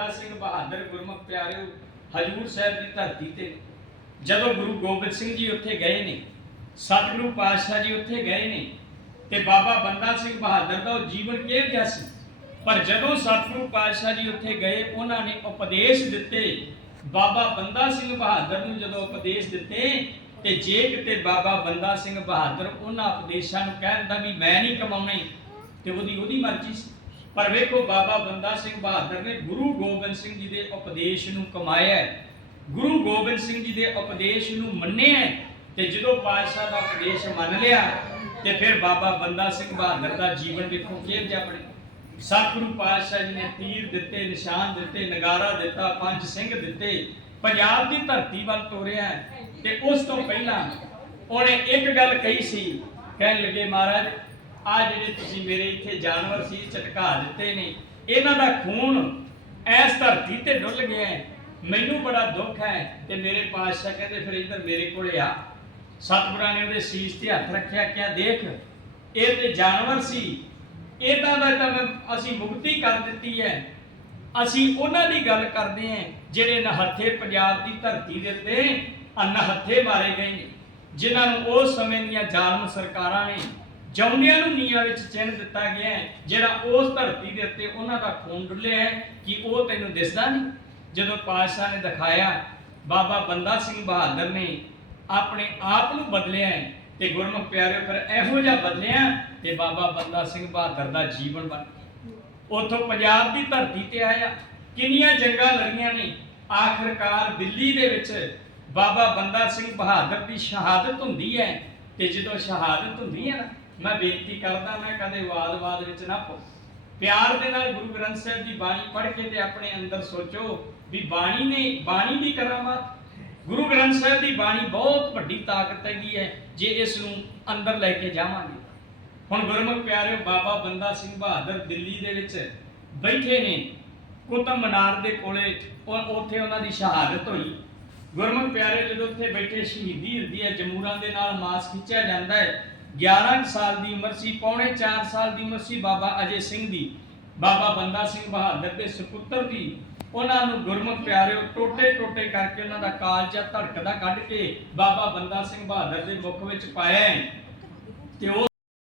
ਬੰਦਾ ਸਿੰਘ ਬਹਾਦਰ ਗੁਰਮੁਖ ਪਿਆਰਿਓ, ਹਜੂਰ ਸਾਹਿਬ ਦੀ ਧਰਤੀ ਤੇ। ਜਦੋਂ ਗੁਰੂ ਗੋਬਿੰਦ ਸਿੰਘ ਜੀ ਉੱਥੇ ਗਏ ਨੇ, ਸਤਿਗੁਰੂ ਪਾਤਸ਼ਾਹ ਜੀ ਉੱਥੇ ਗਏ ਨੇ, ਤੇ ਬਾਬਾ ਬੰਦਾ ਸਿੰਘ ਬਹਾਦਰ ਦਾ ਉਹ ਜੀਵਨ ਕਿਹੋ ਜਿਹਾ ਸੀ? ਪਰ ਜਦੋਂ ਸਤਿਗੁਰੂ ਪਾਤਸ਼ਾਹ ਜੀ ਉੱਥੇ ਗਏ, ਉਹਨਾਂ ਨੇ ਉਪਦੇਸ਼ ਦਿੱਤੇ। ਬਾਬਾ ਬੰਦਾ ਸਿੰਘ ਬਹਾਦਰ ਨੂੰ ਜਦੋਂ ਉਪਦੇਸ਼ ਦਿੱਤੇ, ਤੇ ਜੇ ਕਿਤੇ ਬਾਬਾ ਬੰਦਾ ਸਿੰਘ ਬਹਾਦਰ ਉਹਨਾਂ ਉਪਦੇਸ਼ਾਂ ਨੂੰ ਕਹਿੰਦਾ ਵੀ ਮੈਂ ਨਹੀਂ ਕਮਾਉਣੇ ਤੇ ਉਹਦੀ ਉਹਦੀ ਮਰਜ਼ੀ ਸੀ। ਪਰ ਵੇਖੋ ਬਾਬਾ ਬੰਦਾ ਸਿੰਘ ਬਹਾਦਰ ਨੇ ਗੁਰੂ ਗੋਬਿੰਦ ਸਿੰਘ ਜੀ ਦੇ ਉਪਦੇਸ਼ ਨੂੰ ਕਮਾਇਆ ਗੁਰੂ ਗੋਬਿੰਦ ਸਿੰਘ ਜੀ ਦੇ ਉਪਦੇਸ਼ ਨੂੰ ਮੰਨਿਆ ਤੇ ਜਦੋਂ ਪਾਤਸ਼ਾਹ ਦਾ ਉਪਦੇਸ਼ ਮੰਨ ਲਿਆ ਤੇ ਫਿਰ ਬਾਬਾ ਬੰਦਾ ਸਿੰਘ ਬਹਾਦਰ ਦਾ ਜੀਵਨ ਵੇਖੋ ਕਿਹੋ ਜਿਹਾ ਬਣਿਆ ਸਤਿਗੁਰੂ ਪਾਤਸ਼ਾਹ ਜੀ ਨੇ ਤੀਰ ਦਿੱਤੇ, ਨਿਸ਼ਾਨ ਦਿੱਤੇ, ਨਗਾਰਾ ਦਿੱਤਾ, ਪੰਜ ਸਿੰਘ ਦਿੱਤੇ, ਪੰਜਾਬ ਦੀ ਧਰਤੀ ਵੱਲ ਤੋਰਿਆ ਤੇ ਉਸ ਤੋਂ ਪਹਿਲਾਂ ਉਹਨੇ ਇੱਕ ਗੱਲ ਕਹੀ ਸੀ, ਕਹਿਣ ਲੱਗੇ ਮਹਾਰਾਜ ਆ ਜਿਹੜੇ ਤੁਸੀਂ ਮੇਰੇ ਇੱਥੇ ਜਾਨਵਰ ਸੀ, ਝਟਕਾ ਦਿੱਤੇ ਨੇ, ਇਹਨਾਂ ਦਾ ਖੂਨ ਐਸ ਧਰਤੀ ਤੇ ਡੁੱਲ ਗਿਆ ਹੈ। ਮੈਨੂੰ ਬੜਾ ਦੁੱਖ ਹੈ ਤੇ ਮੇਰੇ ਪਾਤਸ਼ਾਹ ਕਹਿੰਦੇ ਫਿਰ ਇੱਧਰ ਮੇਰੇ ਕੋਲੇ ਆ। ਸਤਿਗੁਰਾਂ ਨੇ ਉਹਦੇ ਸੀਸ ਤੇ ਹੱਥ ਰੱਖਿਆ, ਕਿਹਾ, ਦੇਖ, ਇਹ ਤੇ ਜਾਨਵਰ ਸੀ। ਇਹਨਾਂ ਦਾ ਤਾਂ ਅਸੀਂ ਮੁਕਤੀ ਕਰ ਦਿੱਤੀ ਹੈ। ਅਸੀਂ ਉਹਨਾਂ ਦੀ ਗੱਲ ਕਰਦੇ ਹਾਂ ਜਿਹੜੇ ਨਹੱਥੇ ਪੰਜਾਬ ਦੀ ਧਰਤੀ ਦੇ ਉੱਤੇ ਅਨਹੱਥੇ ਮਾਰੇ ਗਏ ਨੇ, ਜਿਨ੍ਹਾਂ ਨੂੰ ਉਸ ਸਮੇਂ ਦੀਆਂ ਜ਼ਾਲਮ ਸਰਕਾਰਾਂ ਨੇ ਜੌਂਦਿਆਂ ਨੂੰ ਨੀਆਂ ਵਿੱਚ ਚਿੰਨ ਦਿੱਤਾ ਗਿਆ ਹੈ, ਜਿਹੜਾ ਉਸ ਧਰਤੀ ਦੇ ਉੱਤੇ ਉਹਨਾਂ ਦਾ ਖੂਨ ਡੁੱਲਿਆ ਹੈ, ਕਿ ਉਹ ਤੈਨੂੰ ਦਿਸਦਾ ਨਹੀਂ? ਜਦੋਂ ਪਾਤਸ਼ਾਹ ਨੇ ਦਿਖਾਇਆ, ਬਾਬਾ ਬੰਦਾ ਸਿੰਘ ਬਹਾਦਰ ਨੇ ਆਪਣੇ ਆਪ ਨੂੰ ਬਦਲਿਆ ਹੈ ਤੇ ਗੁਰਮੁਖ ਪਿਆਰਿਓ ਫਿਰ ਇਹੋ ਜਿਹਾ ਬਦਲਿਆ ਤੇ ਬਾਬਾ ਬੰਦਾ ਸਿੰਘ ਬਹਾਦਰ ਦਾ ਜੀਵਨ ਬਣ ਗਿਆ। ਉਥੋਂ ਪੰਜਾਬ ਦੀ ਧਰਤੀ ਤੇ ਆਇਆ। ਕਿੰਨੀਆਂ ਜੰਗਾਂ ਲੜੀਆਂ ਨੇ। ਆਖਰਕਾਰ ਦਿੱਲੀ ਦੇ ਵਿੱਚ ਬਾਬਾ ਬੰਦਾ ਸਿੰਘ ਬਹਾਦਰ ਦੀ ਸ਼ਹਾਦਤ ਹੁੰਦੀ ਹੈ ਤੇ ਜਦੋਂ ਸ਼ਹਾਦਤ ਹੁੰਦੀ ਹੈ ਨਾ ਮੈਂ ਬੇਨਤੀ ਕਰਦਾ, ਮੈਂ ਕਦੇ ਵਾਦ-ਵਾਦ ਵਿੱਚ ਨਾ ਪੋ ਪਿਆਰ ਦੇ ਨਾਲ ਗੁਰੂ ਗ੍ਰੰਥ ਸਾਹਿਬ ਦੀ ਬਾਣੀ ਪੜ੍ਹ ਕੇ ਤੇ ਆਪਣੇ ਅੰਦਰ ਸੋਚੋ ਵੀ ਬਾਣੀ ਨੇ, ਬਾਣੀ ਦੀ ਕਰਾਮਾਤ। ਗੁਰੂ ਗ੍ਰੰਥ ਸਾਹਿਬ ਦੀ ਬਾਣੀ ਬਹੁਤ ਵੱਡੀ ਤਾਕਤ ਹੈਗੀ ਹੈ, ਜੇ ਇਸ ਨੂੰ ਅੰਦਰ ਲੈ ਕੇ ਜਾਵਾਂਗੇ। ਹੁਣ ਗੁਰਮੁਖ ਪਿਆਰਿਓ, ਬਾਬਾ ਬੰਦਾ ਸਿੰਘ ਬਹਾਦਰ ਦਿੱਲੀ ਦੇ ਵਿੱਚ ਬੈਠੇ ਨੇ, ਕੁਤਬ ਮਨਾਰ ਦੇ ਕੋਲੇ ਉੱਥੇ ਉਹਨਾਂ ਦੀ ਸ਼ਹਾਦਤ ਹੋਈ। ਗੁਰਮੁਖ ਪਿਆਰੇ ਜਦੋਂ ਉੱਥੇ ਬੈਠੇ ਸ਼ਹੀਦੀ ਹੁੰਦੀ ਹੈ, ਜਮੂਰਾਂ ਦੇ ਨਾਲ ਮਾਸ ਖਿੱਚਿਆ ਜਾਂਦਾ ਹੈ 11 ਸਾਲ ਦੀ ਉਮਰ ਸੀ, ਪੌਣੇ 4 ਸਾਲ ਦੀ ਉਮਰ ਸੀ ਬਾਬਾ ਅਜੇ ਸਿੰਘ ਦੀ। ਬਾਬਾ ਬੰਦਾ ਸਿੰਘ ਬਹਾਦਰ ਦੇ ਸੁਪੁੱਤਰ ਦੀ। ਉਹਨਾਂ ਨੂੰ ਗੁਰਮੁਖ ਪਿਆਰਿਓ, ਟੋਟੇ ਟੋਟੇ ਕਰਕੇ ਉਹਨਾਂ ਦਾ ਕਾਲਜਾ ਧੜਕਦਾ ਕੱਢ ਕੇ ਬਾਬਾ ਬੰਦਾ ਸਿੰਘ ਬਹਾਦਰ ਦੇ ਮੁਖ ਵਿੱਚ ਪਾਇਆ ਤੇ ਉਹ